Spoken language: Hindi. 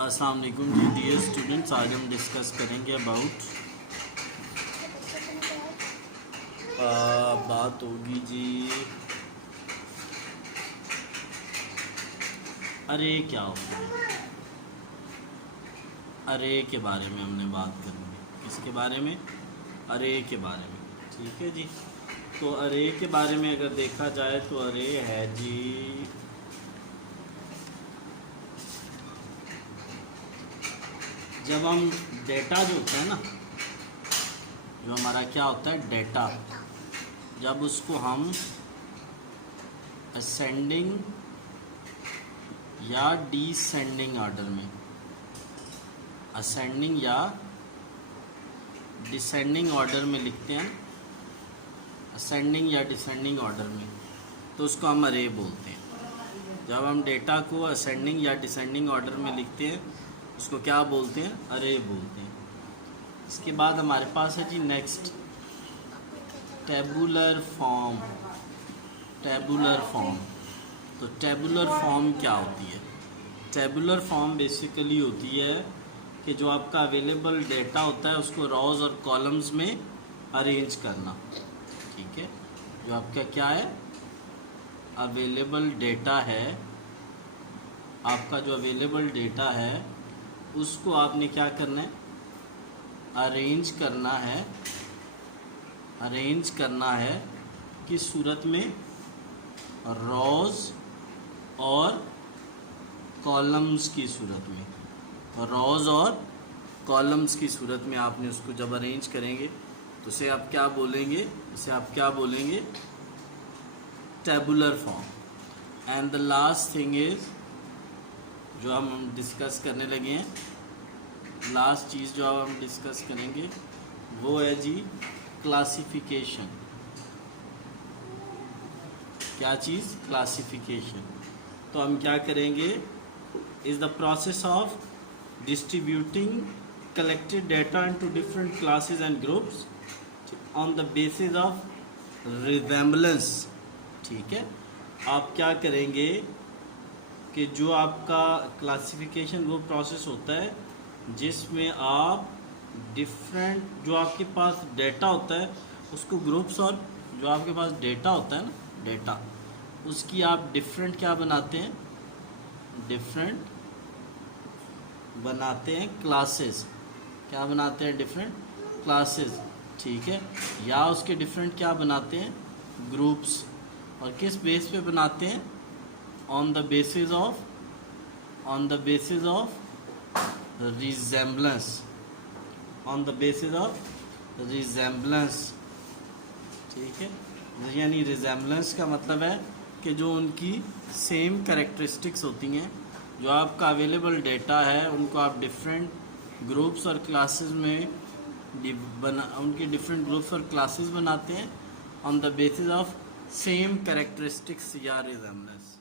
अस्सलाम वालेकुम जी डियर स्टूडेंट्स। आज हम डिस्कस करेंगे अबाउट बात होगी जी अरे क्या होता है। अरे के बारे में हमने बात करनी है। किसके बारे में? अरे के बारे में। ठीक है जी। तो अरे के बारे में अगर देखा जाए तो अरे है जी जब हम डेटा जो होता है ना, जो हमारा क्या होता है डेटा, जब उसको हम असेंडिंग या डिसेंडिंग ऑर्डर में, असेंडिंग या डिसेंडिंग ऑर्डर में लिखते हैं, असेंडिंग या डिसेंडिंग ऑर्डर में, तो उसको हम अरे बोलते हैं। जब हम डेटा को असेंडिंग या डिसेंडिंग ऑर्डर में लिखते हैं उसको क्या बोलते हैं? अरे बोलते हैं। इसके बाद हमारे पास है जी next tabular form. Tabular form, तो टेबुलर फॉर्म क्या होती है? टेबुलर फॉर्म बेसिकली होती है कि जो आपका अवेलेबल डेटा होता है उसको रॉज और कॉलम्स में अरेंज करना। ठीक है, जो आपका क्या है अवेलेबल डेटा है, आपका जो अवेलेबल डेटा है उसको आपने क्या करना है? अरेंज करना है। अरेंज करना है किस सूरत में? रॉज और कॉलम्स की सूरत में। रॉज और कॉलम्स की सूरत में आपने उसको जब अरेंज करेंगे तो उसे आप क्या बोलेंगे? इसे आप क्या बोलेंगे? Tabular form. And the last thing is जो हम डिस्कस करने लगे हैं, लास्ट चीज़ जो अब हम डिस्कस करेंगे वो है जी क्लासिफिकेशन। क्या चीज़? क्लासिफिकेशन। तो हम क्या करेंगे? Is the process of distributing collected data into different classes and groups on the basis of resemblance. ठीक है, आप क्या करेंगे कि जो आपका क्लासिफिकेशन वो प्रोसेस होता है जिसमें आप डिफरेंट जो आपके पास डेटा होता है उसको ग्रुप्स, और जो आपके पास डेटा होता है ना डेटा, उसकी आप डिफरेंट क्या बनाते हैं? डिफरेंट बनाते हैं क्लासेस। क्या बनाते हैं? Different classes. ठीक है, या उसके डिफरेंट क्या बनाते हैं? ग्रुप्स। और किस बेस पे बनाते हैं? On the basis of resemblance, on the basis of resemblance। ठीक है, यानी resemblance का मतलब है कि जो उनकी सेम कैरेक्टरिस्टिक्स होती हैं, जो आपका अवेलेबल डेटा है उनको आप डिफरेंट ग्रुप्स और क्लासेस में उनके डिफरेंट ग्रुप्स और क्लासेस बनाते हैं on the basis of same characteristics या रिजेम्बलेंस।